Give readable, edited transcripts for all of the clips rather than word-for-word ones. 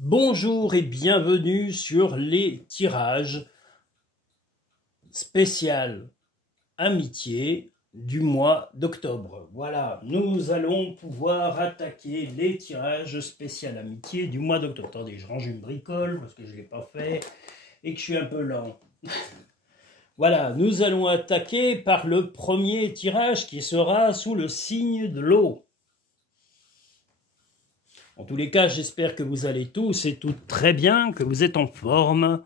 Bonjour et bienvenue sur les tirages spécial amitié du mois d'octobre. Voilà, nous allons pouvoir attaquer les tirages spécial amitié du mois d'octobre. Attendez, je range une bricole parce que je ne l'ai pas fait et que je suis un peu lent. Voilà, nous allons attaquer par le premier tirage qui sera sous le signe de l'eau. En tous les cas, j'espère que vous allez tous et toutes très bien, que vous êtes en forme,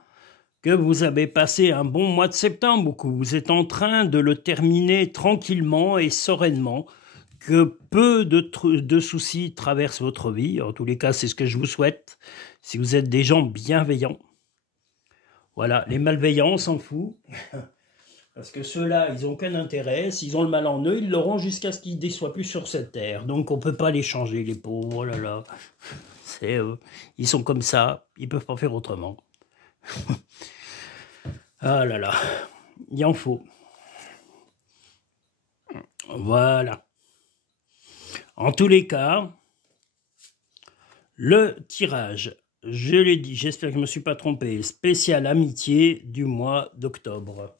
que vous avez passé un bon mois de septembre ou que vous êtes en train de le terminer tranquillement et sereinement, que peu de soucis traversent votre vie. En tous les cas, c'est ce que je vous souhaite, si vous êtes des gens bienveillants. Voilà, les malveillants, on s'en fout. Parce que ceux-là, ils n'ont aucun intérêt. S'ils ont le mal en eux, ils l'auront jusqu'à ce qu'ils ne soient plus sur cette terre. Donc on ne peut pas les changer, les pauvres. Oh là là. Ils sont comme ça. Ils ne peuvent pas faire autrement. Ah là là. Il en faut. Voilà. En tous les cas, le tirage, je l'ai dit, j'espère que je ne me suis pas trompé, spécial amitié du mois d'octobre.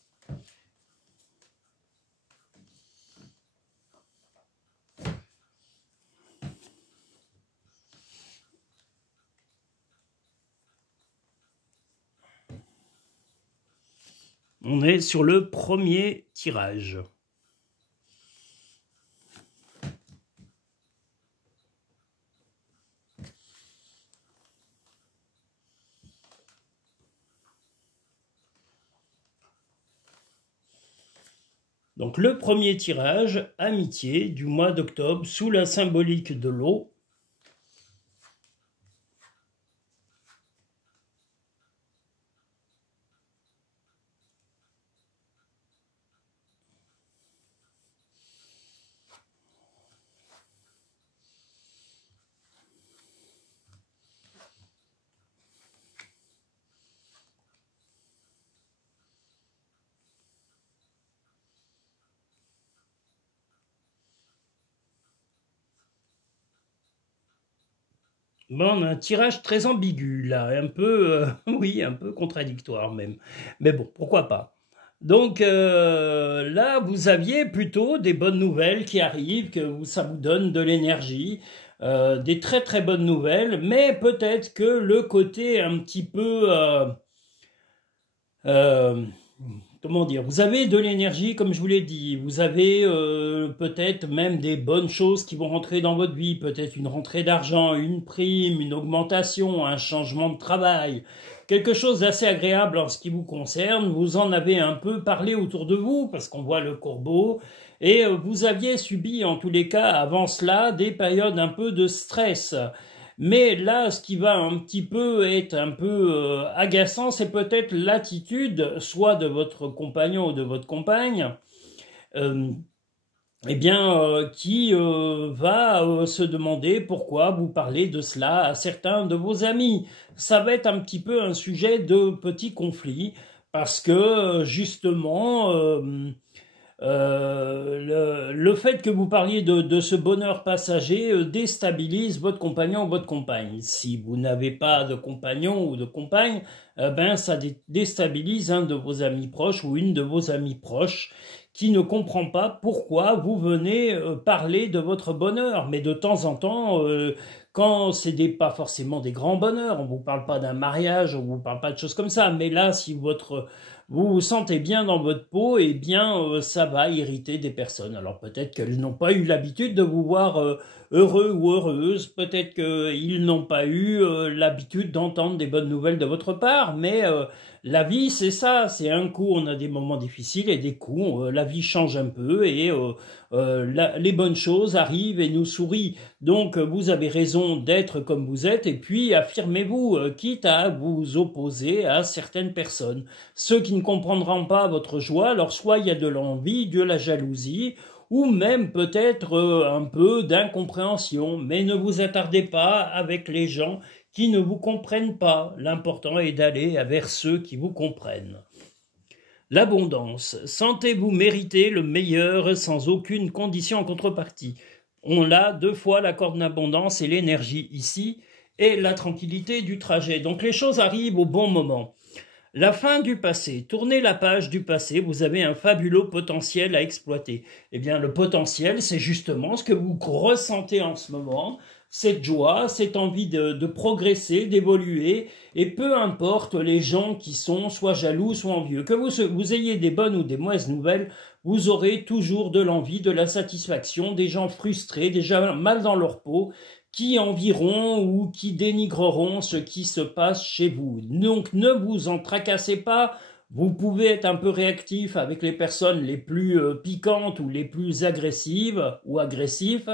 On est sur le premier tirage. Donc le premier tirage, amitié, du mois d'octobre, sous la symbolique de l'eau. Bon, on a un tirage très ambigu, là, un peu, oui, un peu contradictoire même. Mais bon, pourquoi pas. Donc là, vous aviez plutôt des bonnes nouvelles qui arrivent, que ça vous donne de l'énergie, des très très bonnes nouvelles, mais peut-être que le côté un petit peu... comment dire, vous avez de l'énergie, comme je vous l'ai dit, vous avez peut-être même des bonnes choses qui vont rentrer dans votre vie, peut-être une rentrée d'argent, une prime, une augmentation, un changement de travail, quelque chose d'assez agréable en ce qui vous concerne. Vous en avez un peu parlé autour de vous, parce qu'on voit le corbeau, et vous aviez subi en tous les cas avant cela des périodes un peu de stress. Mais là, ce qui va un petit peu être un peu agaçant, c'est peut-être l'attitude, soit de votre compagnon ou de votre compagne, euh, eh bien, qui va se demander pourquoi vous parlez de cela à certains de vos amis. Ça va être un petit peu un sujet de petit conflit, parce que justement... le fait que vous parliez de ce bonheur passager déstabilise votre compagnon ou votre compagne. Si vous n'avez pas de compagnon ou de compagne, ben ça déstabilise un de vos amis proches ou une de vos amies proches qui ne comprend pas pourquoi vous venez parler de votre bonheur. Mais de temps en temps, quand c'est pas forcément des grands bonheurs, on vous parle pas d'un mariage, on vous parle pas de choses comme ça, mais là, si vous vous sentez bien dans votre peau, eh bien, ça va irriter des personnes. Alors peut-être qu'elles n'ont pas eu l'habitude de vous voir heureux ou heureuse, peut-être qu'ils n'ont pas eu l'habitude d'entendre des bonnes nouvelles de votre part, mais la vie, c'est ça, c'est un coup, on a des moments difficiles et des coups, la vie change un peu et les bonnes choses arrivent et nous sourient. Donc, vous avez raison d'être comme vous êtes et puis affirmez-vous, quitte à vous opposer à certaines personnes. Ceux qui ne comprendront pas votre joie, alors soit il y a de l'envie, de la jalousie, ou même peut-être un peu d'incompréhension, mais ne vous attardez pas avec les gens qui ne vous comprennent pas. L'important est d'aller vers ceux qui vous comprennent. L'abondance. Sentez-vous mériter le meilleur sans aucune condition en contrepartie. On a deux fois la corde d'abondance et l'énergie ici, et la tranquillité du trajet. Donc les choses arrivent au bon moment. La fin du passé. Tournez la page du passé, vous avez un fabuleux potentiel à exploiter. Eh bien, le potentiel, c'est justement ce que vous ressentez en ce moment, cette joie, cette envie de progresser, d'évoluer, et peu importe les gens qui sont soit jaloux, soit envieux. Que vous ayez des bonnes ou des mauvaises nouvelles, vous aurez toujours de l'envie, de la satisfaction, des gens frustrés, déjà mal dans leur peau, qui envieront ou qui dénigreront ce qui se passe chez vous. Donc ne vous en tracassez pas, vous pouvez être un peu réactif avec les personnes les plus piquantes ou les plus agressives ou agressifs,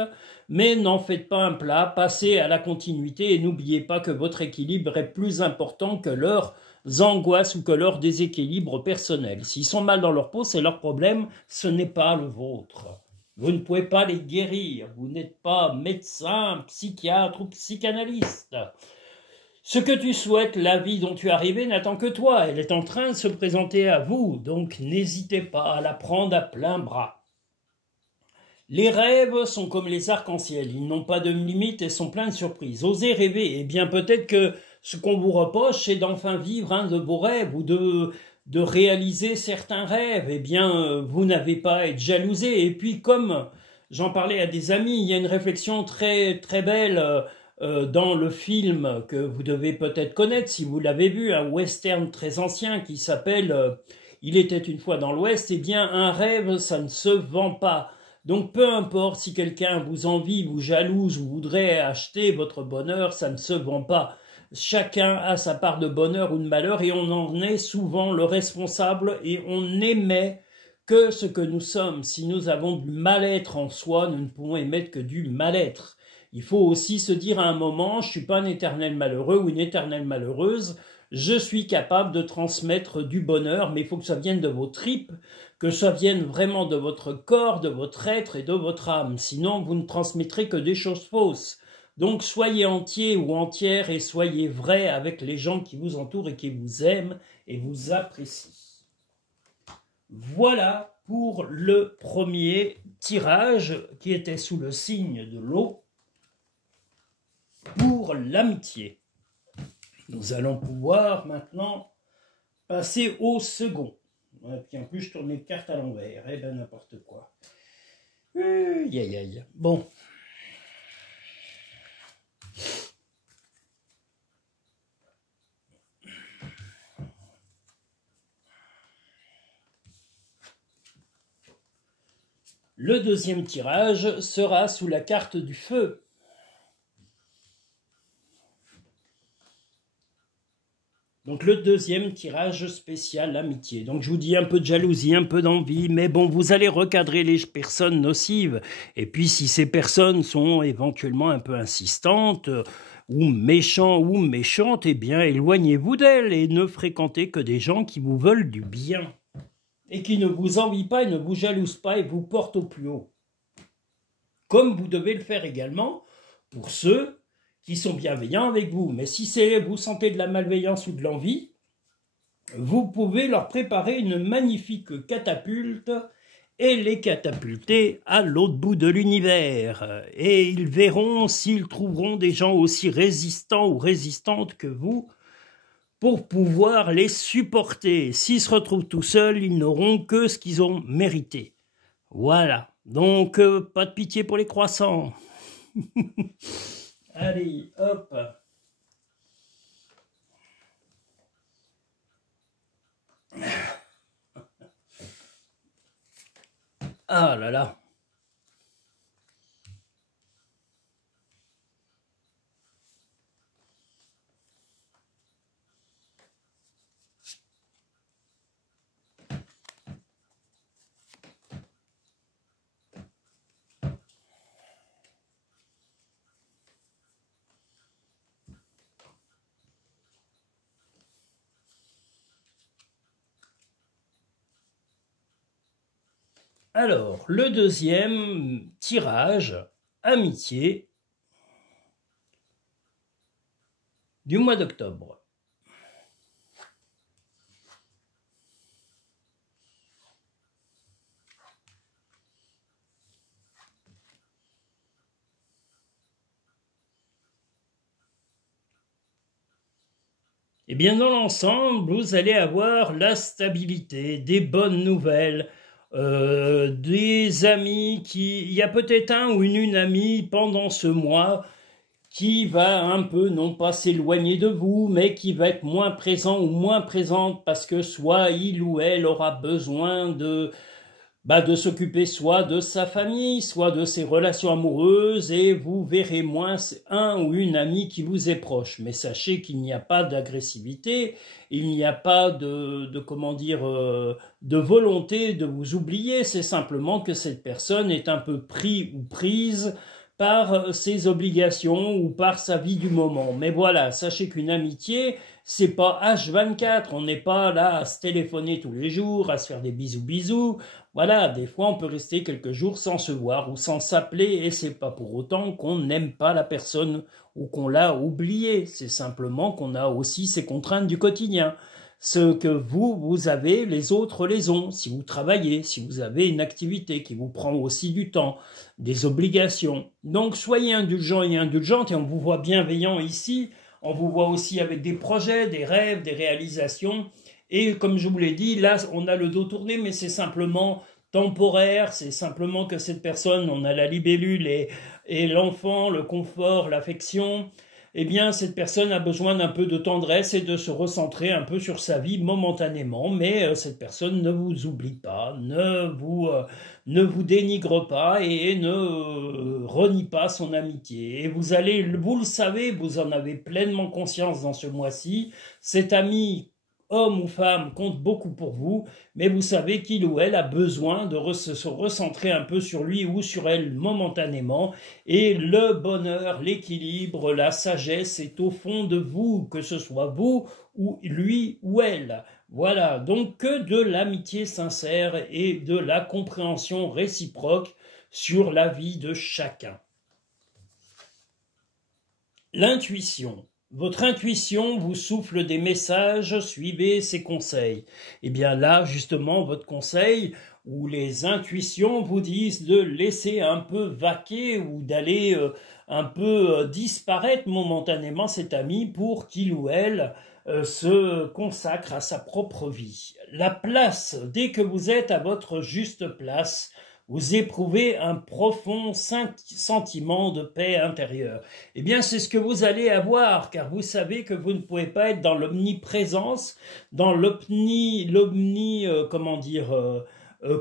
mais n'en faites pas un plat, passez à la continuité et n'oubliez pas que votre équilibre est plus important que leurs angoisses ou que leur déséquilibre personnel. S'ils sont mal dans leur peau, c'est leur problème, ce n'est pas le vôtre. Vous ne pouvez pas les guérir. Vous n'êtes pas médecin, psychiatre ou psychanalyste. Ce que tu souhaites, la vie dont tu es arrivé, n'attend que toi. Elle est en train de se présenter à vous. Donc n'hésitez pas à la prendre à plein bras. Les rêves sont comme les arcs-en-ciel. Ils n'ont pas de limite et sont pleins de surprises. Osez rêver. Eh bien, peut-être que ce qu'on vous reproche, c'est d'enfin vivre un de vos rêves ou de réaliser certains rêves, eh bien, vous n'avez pas à être jalousé. Et puis, comme j'en parlais à des amis, il y a une réflexion très, très belle dans le film que vous devez peut-être connaître, si vous l'avez vu, un western très ancien qui s'appelle Il était une fois dans l'Ouest. Eh bien, un rêve, ça ne se vend pas. Donc, peu importe si quelqu'un vous envie, vous jalouse ou voudrait acheter votre bonheur, ça ne se vend pas. Chacun a sa part de bonheur ou de malheur et on en est souvent le responsable et on n'émet que ce que nous sommes. Si nous avons du mal-être en soi, nous ne pouvons émettre que du mal-être. Il faut aussi se dire à un moment, je ne suis pas un éternel malheureux ou une éternelle malheureuse, je suis capable de transmettre du bonheur, mais il faut que ça vienne de vos tripes, que ça vienne vraiment de votre corps, de votre être et de votre âme. Sinon, vous ne transmettrez que des choses fausses. Donc soyez entier ou entière et soyez vrai avec les gens qui vous entourent et qui vous aiment et vous apprécient. Voilà pour le premier tirage qui était sous le signe de l'eau pour l'amitié. Nous allons pouvoir maintenant passer au second. Et puis en plus je tourne les cartes à l'envers, eh ben n'importe quoi. Bon. Le deuxième tirage sera sous la carte du feu. Donc le deuxième tirage spécial amitié. Donc je vous dis un peu de jalousie, un peu d'envie, mais bon, vous allez recadrer les personnes nocives. Et puis si ces personnes sont éventuellement un peu insistantes, ou méchants ou méchantes, eh bien éloignez-vous d'elles et ne fréquentez que des gens qui vous veulent du bien. Et qui ne vous envient pas et ne vous jalousent pas et vous portent au plus haut. Comme vous devez le faire également pour ceux qui sont bienveillants avec vous. Mais si vous sentez de la malveillance ou de l'envie, vous pouvez leur préparer une magnifique catapulte et les catapulter à l'autre bout de l'univers. Et ils verront s'ils trouveront des gens aussi résistants ou résistantes que vous pour pouvoir les supporter. S'ils se retrouvent tout seuls, ils n'auront que ce qu'ils ont mérité. Voilà. Donc, pas de pitié pour les croissants. Allez, hop. Ah là là. Alors, le deuxième tirage, amitié, du mois d'octobre. Eh bien, dans l'ensemble, vous allez avoir la stabilité, des bonnes nouvelles, des amis il y a peut-être un ou une amie pendant ce mois qui va un peu, non pas s'éloigner de vous, mais qui va être moins présent ou moins présente parce que soit il ou elle aura besoin de s'occuper soit de sa famille, soit de ses relations amoureuses, et vous verrez moins un ou une amie qui vous est proche. Mais sachez qu'il n'y a pas d'agressivité, il n'y a pas comment dire, de volonté de vous oublier, c'est simplement que cette personne est un peu pris ou prise par ses obligations ou par sa vie du moment. Mais voilà, sachez qu'une amitié, c'est pas H24, on n'est pas là à se téléphoner tous les jours, à se faire des bisous. Voilà, des fois on peut rester quelques jours sans se voir ou sans s'appeler et c'est pas pour autant qu'on n'aime pas la personne ou qu'on l'a oubliée, c'est simplement qu'on a aussi ces contraintes du quotidien. Ce que vous avez, les autres les ont. Si vous travaillez, si vous avez une activité qui vous prend aussi du temps, des obligations. Donc soyez indulgents et indulgentes et on vous voit bienveillant ici. On vous voit aussi avec des projets, des rêves, des réalisations. Et comme je vous l'ai dit, là, on a le dos tourné, mais c'est simplement temporaire. C'est simplement que cette personne, on a la libellule et l'enfant, le confort, l'affection. Eh bien, cette personne a besoin d'un peu de tendresse et de se recentrer un peu sur sa vie momentanément. Mais cette personne ne vous oublie pas, ne vous dénigre pas et ne renie pas son amitié. Et vous le savez, vous en avez pleinement conscience dans ce mois-ci. Cet ami, homme ou femme, compte beaucoup pour vous, mais vous savez qu'il ou elle a besoin de se recentrer un peu sur lui ou sur elle momentanément. Et le bonheur, l'équilibre, la sagesse est au fond de vous, que ce soit vous ou lui ou elle. Voilà, donc que de l'amitié sincère et de la compréhension réciproque sur la vie de chacun. L'intuition. Votre intuition vous souffle des messages, suivez ses conseils. Eh bien là, justement, votre conseil ou les intuitions vous disent de laisser un peu vaquer ou d'aller un peu disparaître momentanément cet ami pour qu'il ou elle se consacre à sa propre vie. La place, dès que vous êtes à votre juste place, vous éprouvez un profond sentiment de paix intérieure. Eh bien, c'est ce que vous allez avoir, car vous savez que vous ne pouvez pas être dans l'omniprésence, dans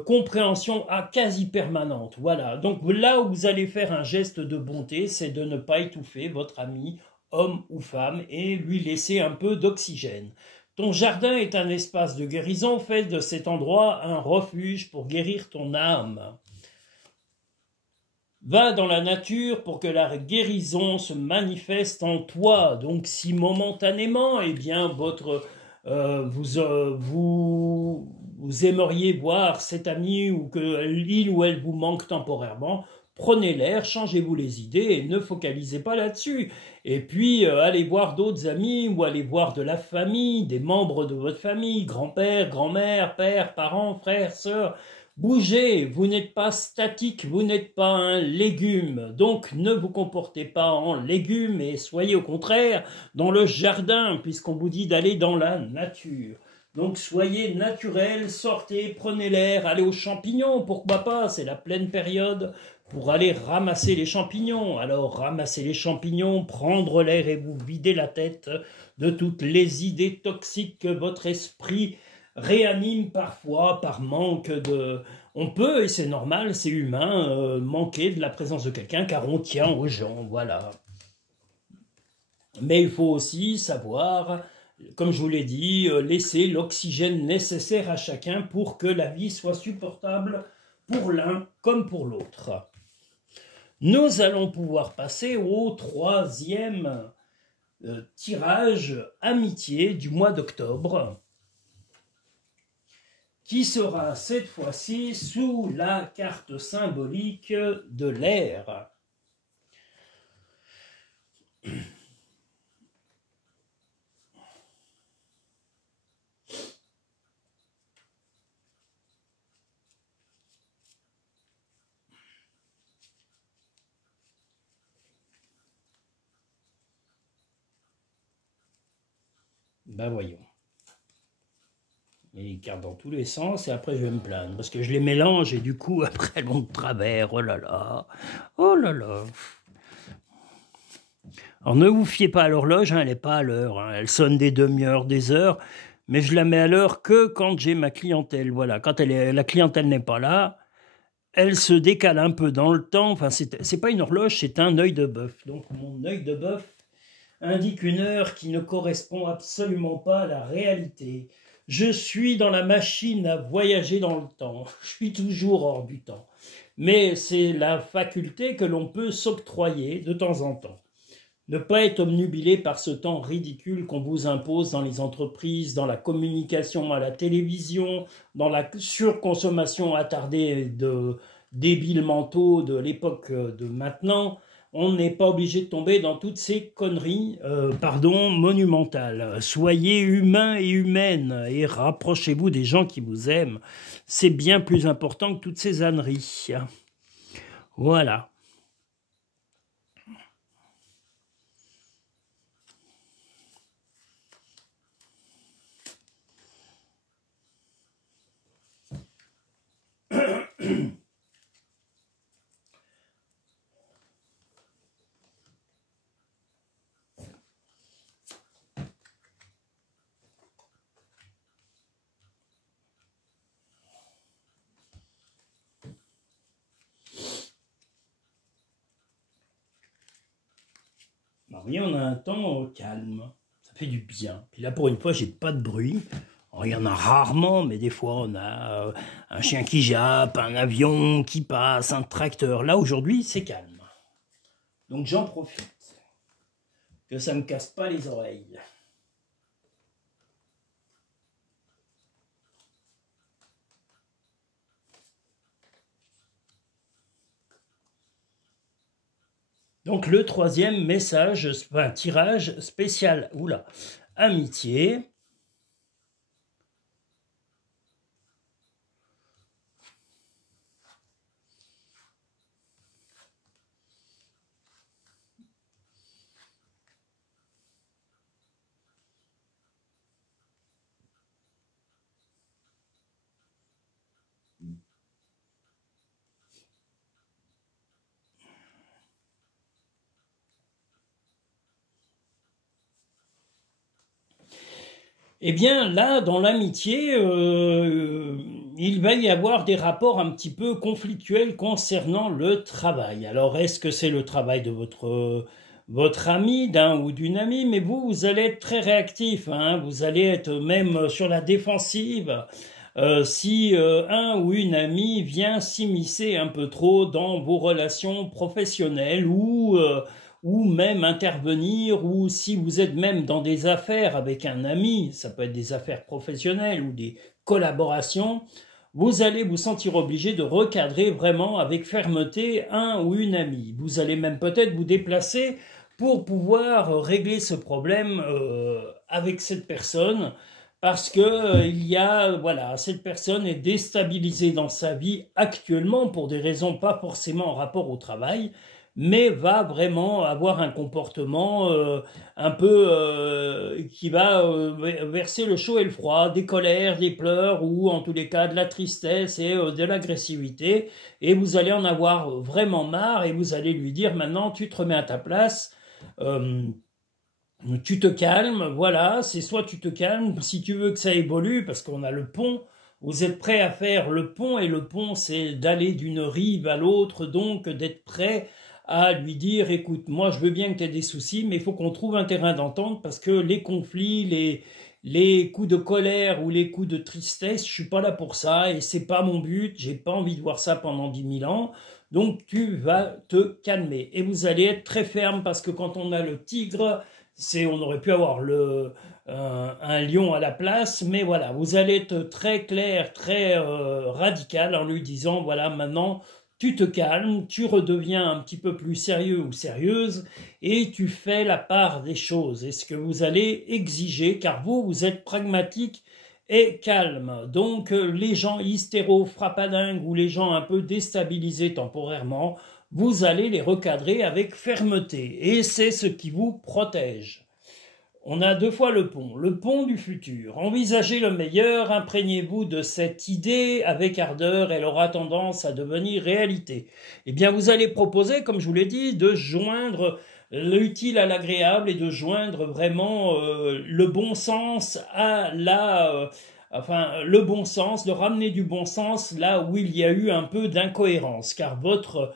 compréhension à quasi permanente. Voilà. Donc là où vous allez faire un geste de bonté, c'est de ne pas étouffer votre ami, homme ou femme, et lui laisser un peu d'oxygène. Ton jardin est un espace de guérison, fais de cet endroit un refuge pour guérir ton âme. Va dans la nature pour que la guérison se manifeste en toi. Donc si momentanément, eh bien, vous aimeriez voir cet ami ou qu'il ou elle vous manque temporairement, prenez l'air, changez-vous les idées et ne focalisez pas là-dessus. Et puis, allez voir d'autres amis ou allez voir de la famille, des membres de votre famille, grand-père, grand-mère, père, parents, frères, sœurs. Bougez, vous n'êtes pas statique, vous n'êtes pas un légume. Donc, ne vous comportez pas en légume et soyez au contraire dans le jardin, puisqu'on vous dit d'aller dans la nature. Donc soyez naturel, sortez, prenez l'air, allez aux champignons, pourquoi pas, c'est la pleine période pour aller ramasser les champignons. Alors ramasser les champignons, prendre l'air et vous vider la tête de toutes les idées toxiques que votre esprit réanime parfois par manque de... On peut, et c'est normal, c'est humain, manquer de la présence de quelqu'un car on tient aux gens, voilà. Mais il faut aussi savoir, comme je vous l'ai dit, laisser l'oxygène nécessaire à chacun pour que la vie soit supportable pour l'un comme pour l'autre. Nous allons pouvoir passer au troisième tirage amitié du mois d'octobre, qui sera cette fois-ci sous la carte symbolique de l'air. Ben voyons. Et ils carte dans tous les sens et après je vais me plaindre parce que je les mélange et du coup après elles vont de travers. Oh là là. Oh là là. Alors ne vous fiez pas à l'horloge, hein, elle n'est pas à l'heure. Hein. Elle sonne des demi-heures, des heures. Mais je la mets à l'heure que quand j'ai ma clientèle. Voilà, quand la clientèle n'est pas là, elle se décale un peu dans le temps. Enfin, c'est pas une horloge, c'est un œil de bœuf. Donc mon œil de bœuf indique une heure qui ne correspond absolument pas à la réalité. Je suis dans la machine à voyager dans le temps. Je suis toujours hors du temps. Mais c'est la faculté que l'on peut s'octroyer de temps en temps. Ne pas être obnubilé par ce temps ridicule qu'on vous impose dans les entreprises, dans la communication à la télévision, dans la surconsommation attardée de débiles mentaux de l'époque de maintenant. On n'est pas obligé de tomber dans toutes ces conneries, monumentales. Soyez humains et humaines et rapprochez-vous des gens qui vous aiment. C'est bien plus important que toutes ces âneries. Voilà. Oui, on a un temps calme, ça fait du bien. Puis là, pour une fois, j'ai pas de bruit. Alors, il y en a rarement, mais des fois, on a un chien qui jappe, un avion qui passe, un tracteur. Là, aujourd'hui, c'est calme. Donc, j'en profite. Que ça me casse pas les oreilles. Donc le troisième message, enfin tirage spécial, oula, amitié. Eh bien, là, dans l'amitié, il va y avoir des rapports un petit peu conflictuels concernant le travail. Alors, est-ce que c'est le travail de votre ami, d'un ou d'une amie? Mais vous allez être très réactif, hein, vous allez être même sur la défensive. Si un ou une amie vient s'immiscer un peu trop dans vos relations professionnelles ou même intervenir, ou si vous êtes même dans des affaires avec un ami, ça peut être des affaires professionnelles ou des collaborations, vous allez vous sentir obligé de recadrer vraiment avec fermeté un ou une amie. Vous allez même peut-être vous déplacer pour pouvoir régler ce problème avec cette personne, parce que voilà, cette personne est déstabilisée dans sa vie actuellement pour des raisons pas forcément en rapport au travail, mais va vraiment avoir un comportement un peu qui va verser le chaud et le froid, des colères, des pleurs, ou en tous les cas de la tristesse et de l'agressivité, et vous allez en avoir vraiment marre, et vous allez lui dire maintenant tu te remets à ta place, tu te calmes, voilà, c'est soit tu te calmes, si tu veux que ça évolue, parce qu'on a le pont, vous êtes prêt à faire le pont, et le pont c'est d'aller d'une rive à l'autre, donc d'être prêt à lui dire, écoute, moi je veux bien que tu aies des soucis, mais il faut qu'on trouve un terrain d'entente, parce que les conflits, les coups de colère ou les coups de tristesse, je suis pas là pour ça, et c'est pas mon but, j'ai pas envie de voir ça pendant 10 000 ans, donc tu vas te calmer. Et vous allez être très ferme, parce que quand on a le tigre, on aurait pu avoir un lion à la place, mais voilà, vous allez être très clair, très radical en lui disant, voilà, maintenant, tu te calmes, tu redeviens un petit peu plus sérieux ou sérieuse, et tu fais la part des choses, et ce que vous allez exiger, car vous êtes pragmatique et calme. Donc, les gens hystéro-frappadingues ou les gens un peu déstabilisés temporairement, vous allez les recadrer avec fermeté, et c'est ce qui vous protège. On a deux fois le pont du futur. Envisagez le meilleur, imprégnez-vous de cette idée avec ardeur, elle aura tendance à devenir réalité. Eh bien, vous allez proposer, comme je vous l'ai dit, de joindre l'utile à l'agréable et de joindre vraiment le bon sens à le bon sens, de ramener du bon sens là où il y a eu un peu d'incohérence, car votre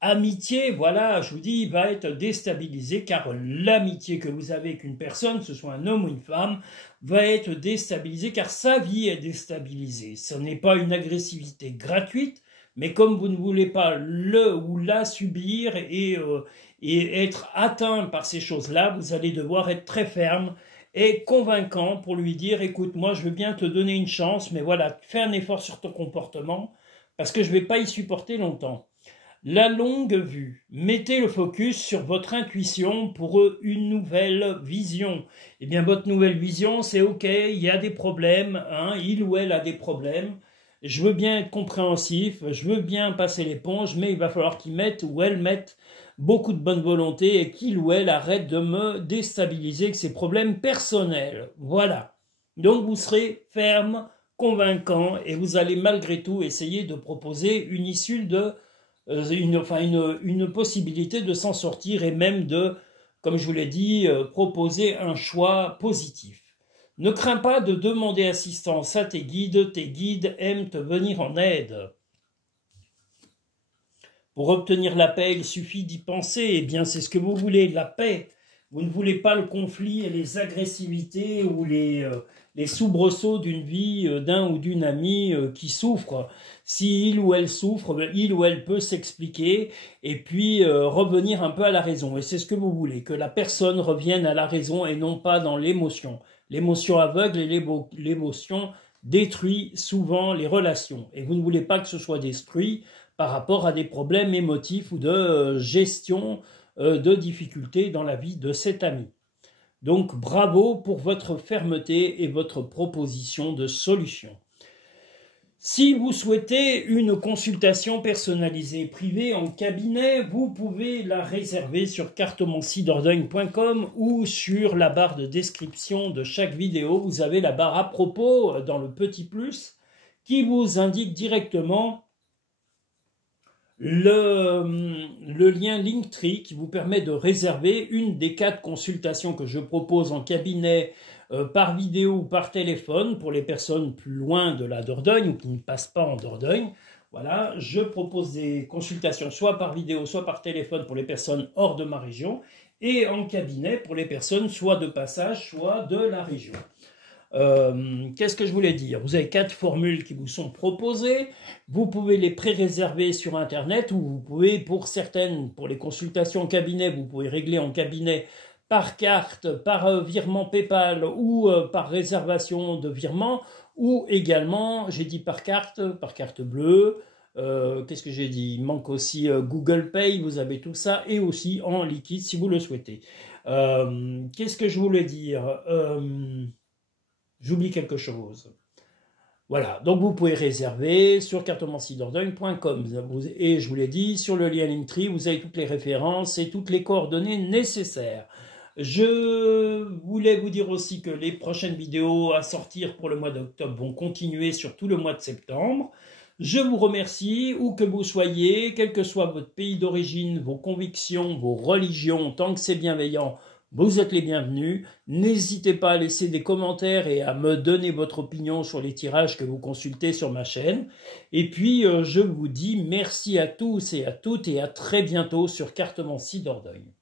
amitié, voilà, je vous dis, va être déstabilisée, car l'amitié que vous avez avec une personne, que ce soit un homme ou une femme, va être déstabilisée, car sa vie est déstabilisée. Ce n'est pas une agressivité gratuite, mais comme vous ne voulez pas le ou la subir et être atteint par ces choses-là, vous allez devoir être très ferme et convaincant pour lui dire, écoute, moi je veux bien te donner une chance, mais voilà, fais un effort sur ton comportement, parce que je ne vais pas y supporter longtemps. La longue vue. Mettez le focus sur votre intuition pour une nouvelle vision. Eh bien, votre nouvelle vision, c'est OK, il y a des problèmes, hein, il ou elle a des problèmes. Je veux bien être compréhensif, je veux bien passer l'éponge, mais il va falloir qu'il mette ou elle mette beaucoup de bonne volonté et qu'il ou elle arrête de me déstabiliser avec ses problèmes personnels. Voilà. Donc, vous serez ferme, convaincant et vous allez malgré tout essayer de proposer une issue de une possibilité de s'en sortir et même de, comme je vous l'ai dit, proposer un choix positif. Ne crains pas de demander assistance à tes guides aiment te venir en aide. Pour obtenir la paix, il suffit d'y penser, eh bien c'est ce que vous voulez, la paix. Vous ne voulez pas le conflit et les agressivités ou les soubresauts d'une vie d'un ou d'une amie qui souffre. Si il ou elle souffre, il ou elle peut s'expliquer et puis revenir un peu à la raison. Et c'est ce que vous voulez, que la personne revienne à la raison et non pas dans l'émotion. L'émotion aveugle et l'émotion détruit souvent les relations. Et vous ne voulez pas que ce soit détruit par rapport à des problèmes émotifs ou de gestion de difficultés dans la vie de cet ami. Donc bravo pour votre fermeté et votre proposition de solution. Si vous souhaitez une consultation personnalisée privée en cabinet, vous pouvez la réserver sur cartomanciedordogne.com ou sur la barre de description de chaque vidéo. Vous avez la barre à propos dans le petit plus qui vous indique directement le lien Linktree qui vous permet de réserver une des 4 consultations que je propose en cabinet par vidéo ou par téléphone pour les personnes plus loin de la Dordogne ou qui ne passent pas en Dordogne. Voilà, je propose des consultations soit par vidéo, soit par téléphone pour les personnes hors de ma région et en cabinet pour les personnes soit de passage, soit de la région. Qu'est-ce que je voulais dire? Vous avez 4 formules qui vous sont proposées. Vous pouvez les pré-réserver sur Internet ou vous pouvez, pour certaines, pour les consultations en cabinet, vous pouvez régler en cabinet par carte, par virement PayPal ou par réservation de virement ou également, j'ai dit par carte bleue. Qu'est-ce que j'ai dit? Il manque aussi Google Pay, vous avez tout ça et aussi en liquide si vous le souhaitez. Qu'est-ce que je voulais dire? J'oublie quelque chose. Voilà, donc vous pouvez réserver sur cartomanciedordogne.com. Et je vous l'ai dit, sur le lien Linktree, vous avez toutes les références et toutes les coordonnées nécessaires. Je voulais vous dire aussi que les prochaines vidéos à sortir pour le mois d'octobre vont continuer sur tout le mois de septembre. Je vous remercie, où que vous soyez, quel que soit votre pays d'origine, vos convictions, vos religions, tant que c'est bienveillant, vous êtes les bienvenus. N'hésitez pas à laisser des commentaires et à me donner votre opinion sur les tirages que vous consultez sur ma chaîne. Et puis, je vous dis merci à tous et à toutes et à très bientôt sur Cartomancie Dordogne.